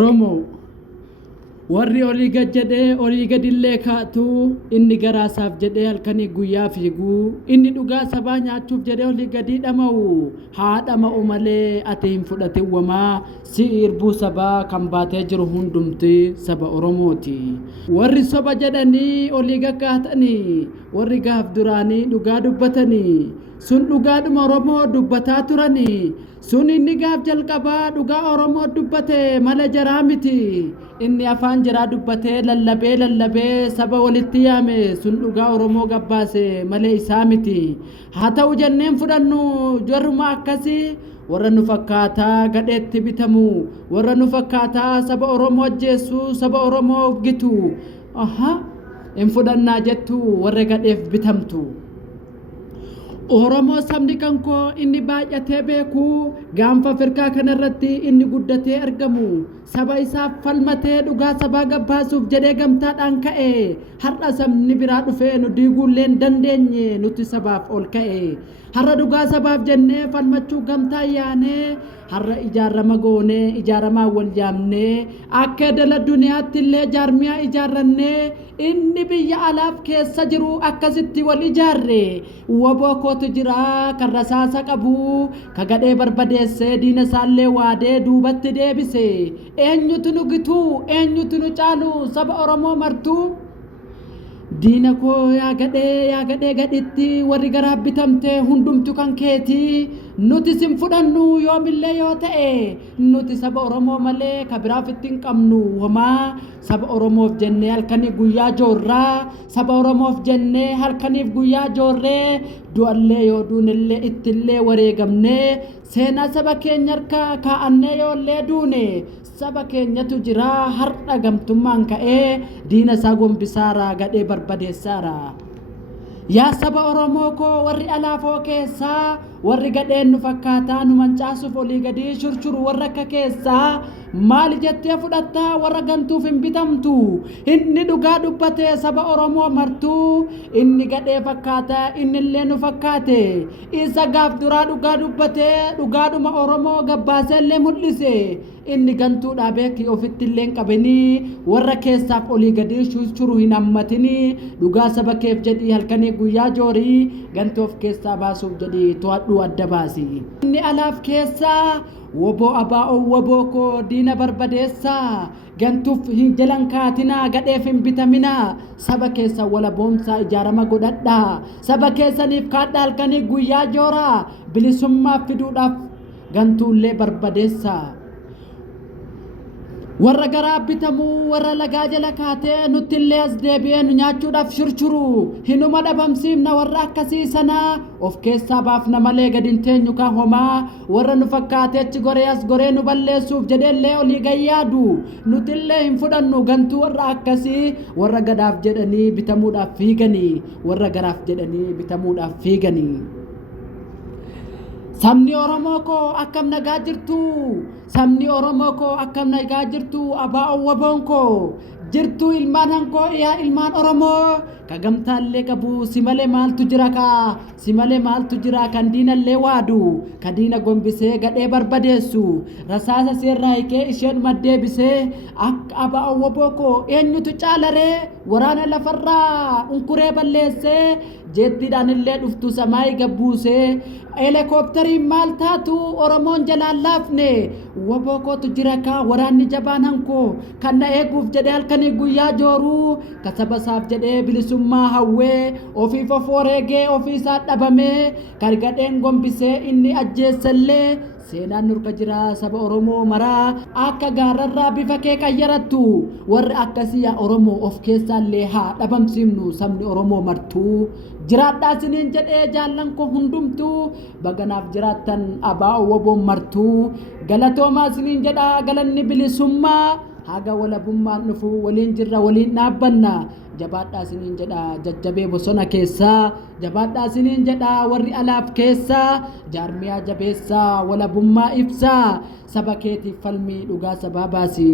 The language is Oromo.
Oromoo warri olii gad jedhee olii gadillee kaatu inni garaasaaf jedhee halkanii guyyaa fiigu inni dhugaa sabaa nyaachuuf jedhee olii gadii dhama'u haa dhama'u malee ati hin fudhatin wamaa si irbuu sabaa kan baatee jiru hundumti saba Oromooti. Warri soba jedhanii olii gaggaatanii warri gaaf duraanii dhugaa dubbatanii sun dhugaadhuma Oromoo dubbataa turanii sun inni gaaf jalqabaa dhugaa Oromoo dubbate mala jaraa miti inni afaan jaraa dubbatee lallabee saba walitti yaame sun dhugaa Oromoo gabbaase malee isaa miti. Haa ta'u jenneen fudhannu jarruma akkasii warra nu fakkaataa gadheetti bitamu warra nu fakkaataa saba Oromoo ajjeessu saba Oromoo gitu hin fudhannaa jettu warra gadheef bitamtu. Oromoo sabni kanko inni baay'atee beeku gaanfa Afrikaa kanarratti inni guddatee argamu saba isaaf falmatee dhugaa sabaa gabbaasuuf jedhee gamtaadhaan ka'e har'a sabni biraa dhufee nu diiguullee hin dandeenye nuti sabaaf ol ka'e har'a dhugaa sabaaf jennee falmachuu gamtaa yaanee har'a ijaarama goonee ijaaramaa wal yaamnee akka dala duniyaatti illee jaarmiyaa ijaarrannee inni biyya alaaf keessa jiru akkasitti wal ijaarre waboo kootu jira kan rasaasa qabu ka gadhee barbadeessee diina isaallee waadee duubatti deebise eenyutu nu gitu eenyutu nu caalu saba Oromoo martuu. Diina koo yaa gadhee gadhitti warri garaa bitamte hundumtu kan keeti nuti sin fudhannu yoomillee yoo ta'e nuti saba Oromoo malee ka biraaf ittiin qabnu homaa saba Oromoof jennee halkanii guyyaa joorraa saba Oromoof jennee halkaniif guyyaa joorree du'allee yoo duunellee ittillee wareegamnee seenaa saba keenya harka kaa'annee yoollee duune saba keenyatu jira har'a gamtummaan ka'ee diina isaa gombisaara gadhee barbadeessaara. Yaa saba Oromoo koo warri alaafoo keessaa warri gadheen nu fakkaataa nu mancaasuuf olii gadii shurshuru warra akka keessaa maali jettee fudhattaa warra gantuuf hin bitamtu inni dhugaa dubbatee saba Oromoo martuu inni gadhee fakkaataa innillee nu fakkaate isa gaaf duraa dhugaa dubbatee dhugaadhuma Oromoo gabbaaseellee mul'ise inni gantuudhaa beekii ofittillee hin qabinii warra keessaaf olii gadii shurshuru hin hammatinii dhugaa saba keef jedhii halkanii guyyaa joorii gantoof keessaa baasuuf jedhii to'adhuu adda baasi. Inni alaaf keessaa woboo abaa'oo woboo koo diina barbadeessaa gantuuf hin jalan kaatinaa gadheef hin bitaminaa saba keessa wala boomsaa ijaarama godhadhaa saba keessaniif kaadhaa halkanii guyyaa jooraa bilisummaa fiduudhaaf gantuullee barbadeessaa. Warra garaa bitamu warra lagaa jala kaatee nutti illee as deebi'ee nu nyaachuudhaaf shurshuru hinuma dhabamsiifna warra akkasii sanaa of keessaa baafna malee gad hin teenyu kaa homaa warra nu fakkaatee achi goree as goree nu balleessuuf jedheellee olii gayyaadu nuti illee hin fudhannu gantuu warra akkasii warra gadaaf jedhanii bitamuudhaaf fiiganii warra garaaf jedhanii bitamuudhaaf fiiganii. Sabni Oromoo koo akkam nagaa jirtu sabni Oromoo koo akkam nagaa jirtu abaa'oo waboon koo jirtu ilmaan hankoo yaa ilmaan Oromoo ka gamtaallee qabu si malee maaltu jira kaa si malee maaltu jira kan diinallee waadu ka diina gombisee gadhee barbadeessu rasaasa seerraa hiikee isheen maddeebisee akka abaa'oo waboo koo eenyutu caalaree waraana lafarraa unkuree balleessee jeettiidhaan illee dhuftu samaayii gabbuusee helikoophteriin maal taatu Oromoon jalaan laafne waboo kootu jira kaa waraanni jabaan hankoo kan na eeguuf jedhee halkanii guyyaa jooruu ka saba isaaf jedhee bilisummaa hawwee ofiif of wareegee ofiisaa dhabamee kan gadheen gombisee inni ajjeessallee seenaan nurka jira saba Oromoo maraa akka gaararraa bifa kee qayyarattu warri akkasii yaa Oromoo of keessaallee haa dhabamsiifnu sabni Oromoo martuu jiraadhaa siniin jedhee jaallan koo hundumtuu baganaaf jiraattan abaa'oo waboon martuu galatoomaa siniin jedhaa galanni bilisummaa haga walabummaan dhufu waliin jirra waliin dhaabbanna jabaadhaa siniin jedhaa jajjabee bosona keessaa jabaadhaa siniin jedhaa warri alaaf keessaa jaarmiyaa jabeessaa walabummaa ibsaa saba keetiif falmii dhugaa sabaa baasi.